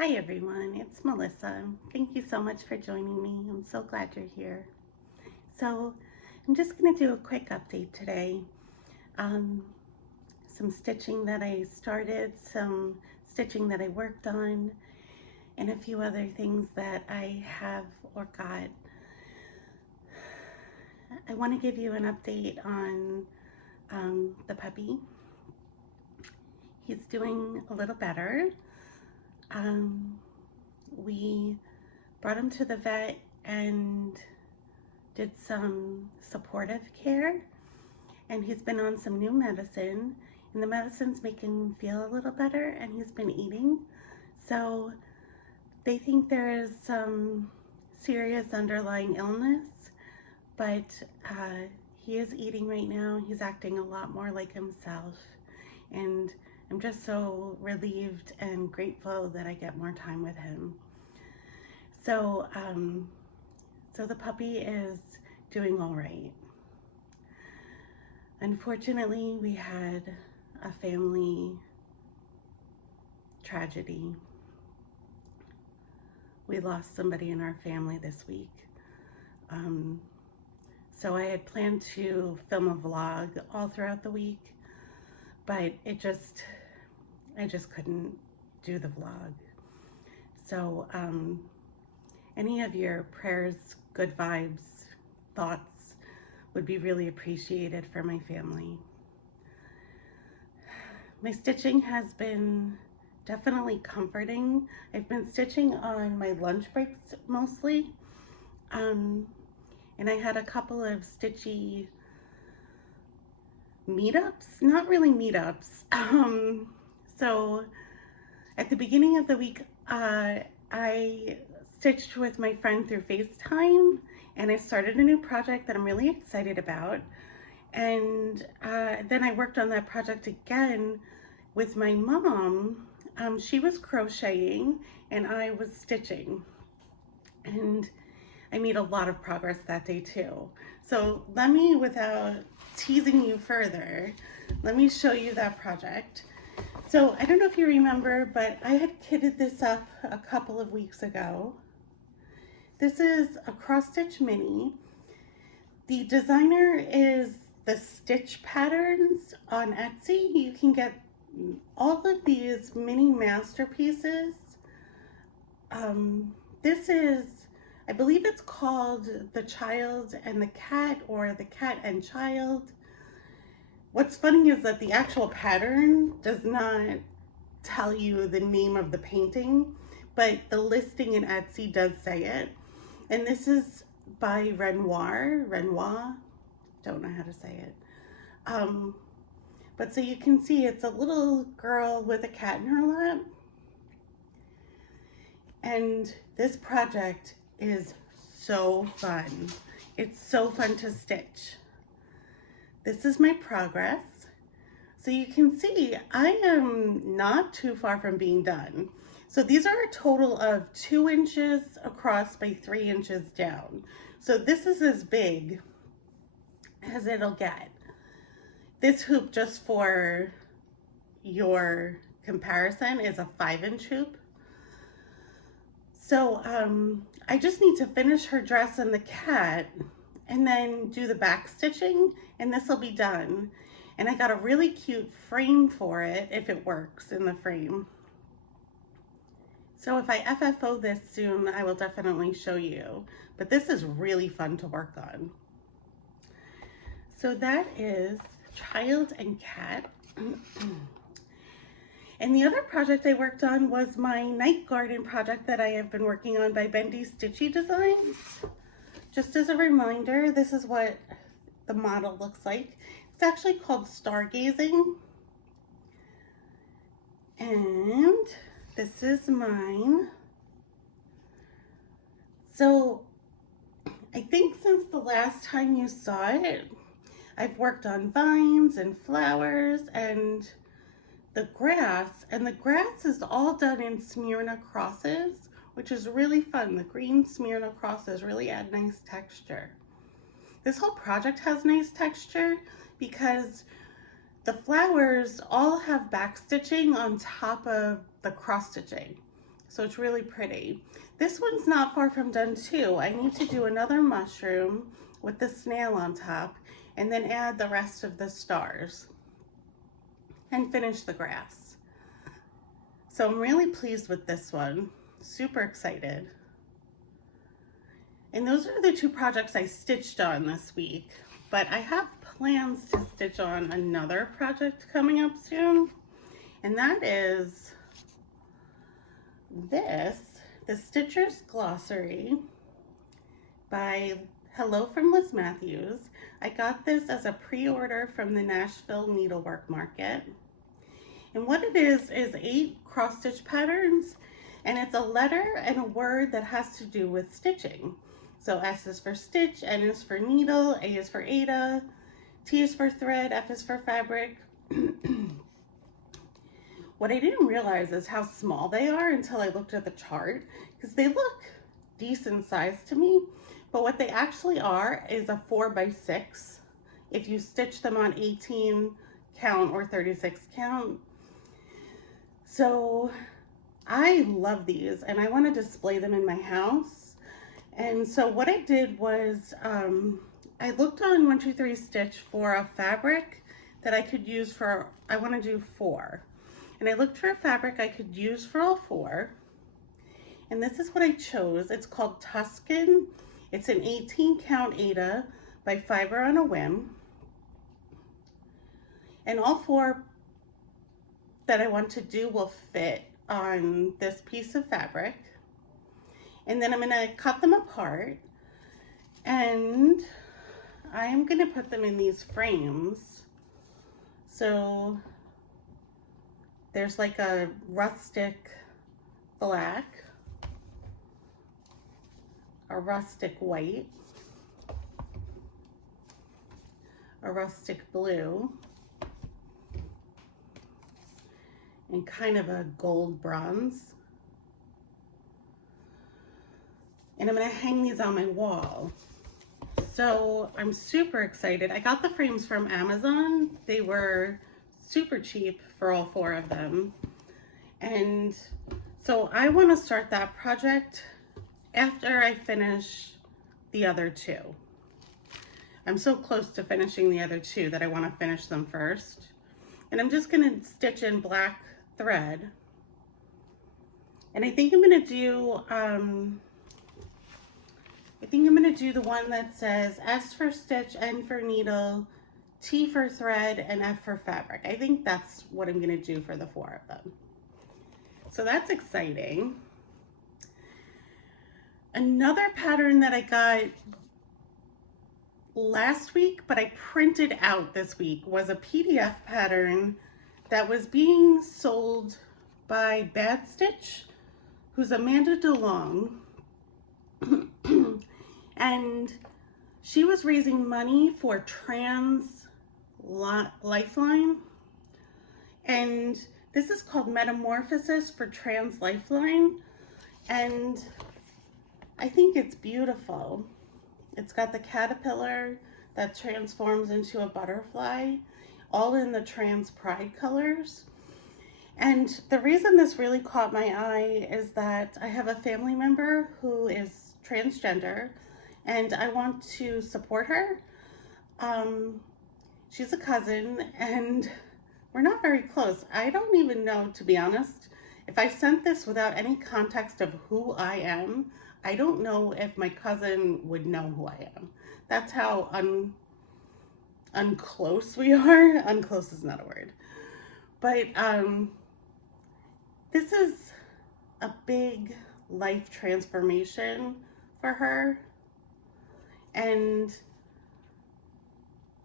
Hi everyone, it's Melissa. Thank you so much for joining me. I'm so glad you're here. So I'm just going to do a quick update today. Some stitching that I started, some stitching that I worked on, and a few other things that I have or got. I want to give you an update on the puppy. He's doing a little better. We brought him to the vet and did some supportive care, and he's been on some new medicine, and the medicine's making him feel a little better, and he's been eating. So they think there is some serious underlying illness, but he is eating right now. He's acting a lot more like himself, and I'm just so relieved and grateful that I get more time with him. So, so the puppy is doing all right. Unfortunately, we had a family tragedy. We lost somebody in our family this week. So I had planned to film a vlog all throughout the week, but I just couldn't do the vlog. So any of your prayers, good vibes, thoughts would be really appreciated for my family. My stitching has been definitely comforting. I've been stitching on my lunch breaks mostly. And I had a couple of Stitchy meetups, not really meetups. So at the beginning of the week, I stitched with my friend through FaceTime, and I started a new project that I'm really excited about. And then I worked on that project again with my mom. She was crocheting and I was stitching, and I made a lot of progress that day too. So let me, without teasing you further, let me show you that project. So I don't know if you remember, but I had kitted this up a couple of weeks ago. This is a cross stitch mini. The designer is the Stitch Patterns on Etsy. You can get all of these mini masterpieces. This is, I believe it's called The Child and the Cat, or The Cat and Child. What's funny is that the actual pattern does not tell you the name of the painting, but the listing in Etsy does say it. And this is by Renoir, don't know how to say it. But so you can see it's a little girl with a cat in her lap. And this project is so fun. It's so fun to stitch. This is my progress. So you can see I am not too far from being done. So these are a total of 2 inches across by 3 inches down. So this is as big as it'll get. This hoop, just for your comparison, is a 5-inch hoop. So I just need to finish her dress and the cat and then do the back stitching, and this will be done. And I got a really cute frame for it if it works in the frame. So if I FFO this soon, I will definitely show you. But this is really fun to work on. So that is Child and Cat. And the other project I worked on was my night garden project that I have been working on by Bendy Stitchy Designs. Just as a reminder, this is what the model looks like. It's actually called Stargazing. And this is mine. So I think since the last time you saw it, I've worked on vines and flowers and the grass, and the grass is all done in Smyrna crosses, which is really fun. The green Smyrna crosses really add nice texture. This whole project has nice texture because the flowers all have back stitching on top of the cross stitching. So it's really pretty. This one's not far from done too. I need to do another mushroom with the snail on top and then add the rest of the stars and finish the grass. So I'm really pleased with this one. Super excited. And those are the two projects I stitched on this week, but I have plans to stitch on another project coming up soon, and that is this, the Stitcher's Glossary by Hello from Liz Matthews. I got this as a pre-order from the Nashville Needlework Market. And what it is 8 cross-stitch patterns, and it's a letter and a word that has to do with stitching. So S is for stitch, N is for needle, A is for Ada, T is for thread, F is for fabric. What I didn't realize is how small they are until I looked at the chart, because they look decent sized to me, but what they actually are is a 4x6 if you stitch them on 18 count or 36 count. So I love these and I want to display them in my house. And so what I did was I looked on 123 Stitch for a fabric that I could use for, I want to do 4. And I looked for a fabric I could use for all 4. And this is what I chose. It's called Tuscan. It's an 18 count Ada by Fiber on a Whim. And all 4 that I want to do will fit on this piece of fabric. And then I'm going to cut them apart and I am going to put them in these frames. So there's like a rustic black, a rustic white, a rustic blue, and kind of a gold bronze. And I'm gonna hang these on my wall. So I'm super excited. I got the frames from Amazon. They were super cheap for all 4 of them. And so I wanna start that project after I finish the other 2. I'm so close to finishing the other 2 that I wanna finish them first. And I'm just gonna stitch in black thread. And I think I'm gonna do, the one that says S for stitch, N for needle, T for thread, and F for fabric. I think that's what I'm gonna do for the 4 of them. So that's exciting. Another pattern that I got last week, but I printed out this week, was a PDF pattern that was being sold by Bad Stitch, who's Amanda DeLong. And she was raising money for Trans Lifeline. And this is called Metamorphosis for Trans Lifeline. And I think it's beautiful. It's got the caterpillar that transforms into a butterfly, all in the trans pride colors. And the reason this really caught my eye is that I have a family member who is transgender and I want to support her. She's a cousin and we're not very close. I don't even know, to be honest, if I sent this without any context of who I am, I don't know if my cousin would know who I am. That's how unclose we are. Unclose is not a word. But this is a big life transformation for her. And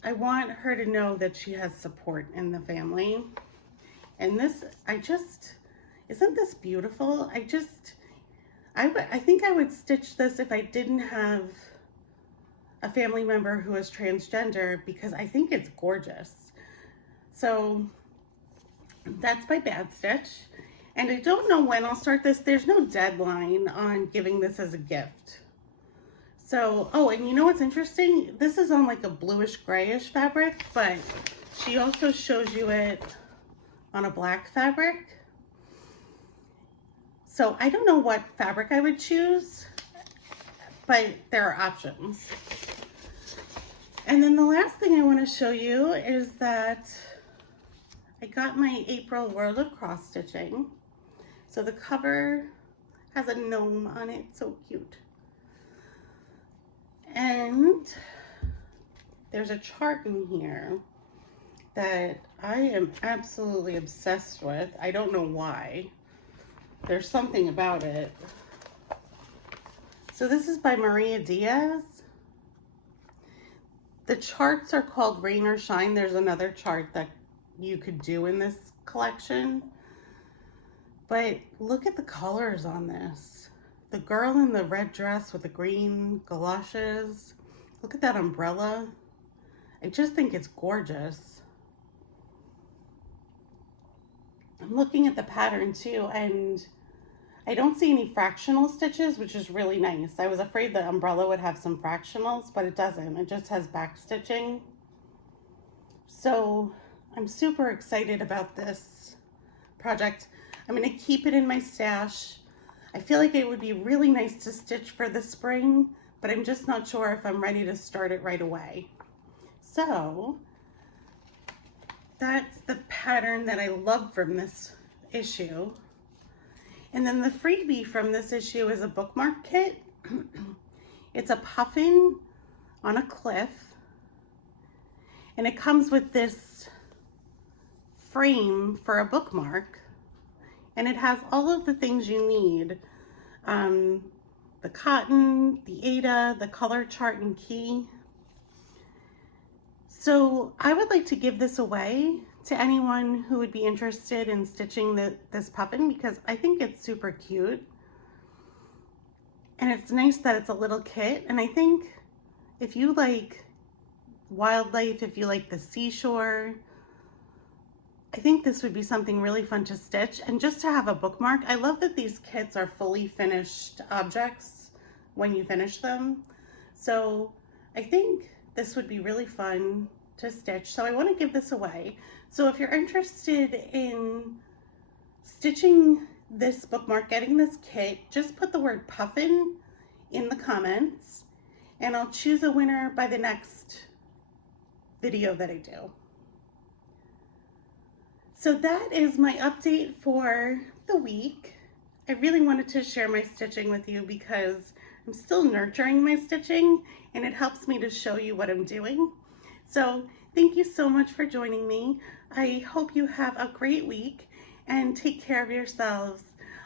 I want her to know that she has support in the family. And this, isn't this beautiful? I think I would stitch this if I didn't have a family member who is transgender, because I think it's gorgeous. So that's by Bad Stitch. And I don't know when I'll start this. There's no deadline on giving this as a gift. So, oh, and you know what's interesting? This is on like a bluish grayish fabric, but she also shows you it on a black fabric. So I don't know what fabric I would choose, but there are options. And then the last thing I want to show you is that I got my April World of Cross Stitching. So the cover has a gnome on it, so cute. And there's a chart in here that I am absolutely obsessed with. I don't know why. There's something about it. So this is by Maria Diaz. The charts are called Rain or Shine. There's another chart that you could do in this collection. But look at the colors on this. The girl in the red dress with the green galoshes. Look at that umbrella. I just think it's gorgeous. I'm looking at the pattern too, and I don't see any fractional stitches, which is really nice. I was afraid the umbrella would have some fractionals, but it doesn't. It just has back stitching. So I'm super excited about this project. I'm going to keep it in my stash. I feel like it would be really nice to stitch for the spring, but I'm just not sure if I'm ready to start it right away. So that's the pattern that I love from this issue. And then the freebie from this issue is a bookmark kit. It's a puffin on a cliff. And it comes with this frame for a bookmark. And it has all of the things you need. The cotton, the Ada, the color chart and key. So I would like to give this away to anyone who would be interested in stitching this puffin, because I think it's super cute. And it's nice that it's a little kit. And I think if you like wildlife, if you like the seashore, I think this would be something really fun to stitch and just to have a bookmark. I love that these kits are fully finished objects when you finish them. So I think this would be really fun to stitch. So I want to give this away. So if you're interested in stitching this bookmark, getting this kit, just put the word puffin in the comments and I'll choose a winner by the next video that I do. So that is my update for the week. I really wanted to share my stitching with you because I'm still nurturing my stitching and it helps me to show you what I'm doing. So thank you so much for joining me. I hope you have a great week and take care of yourselves.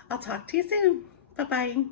I'll talk to you soon. Bye-bye.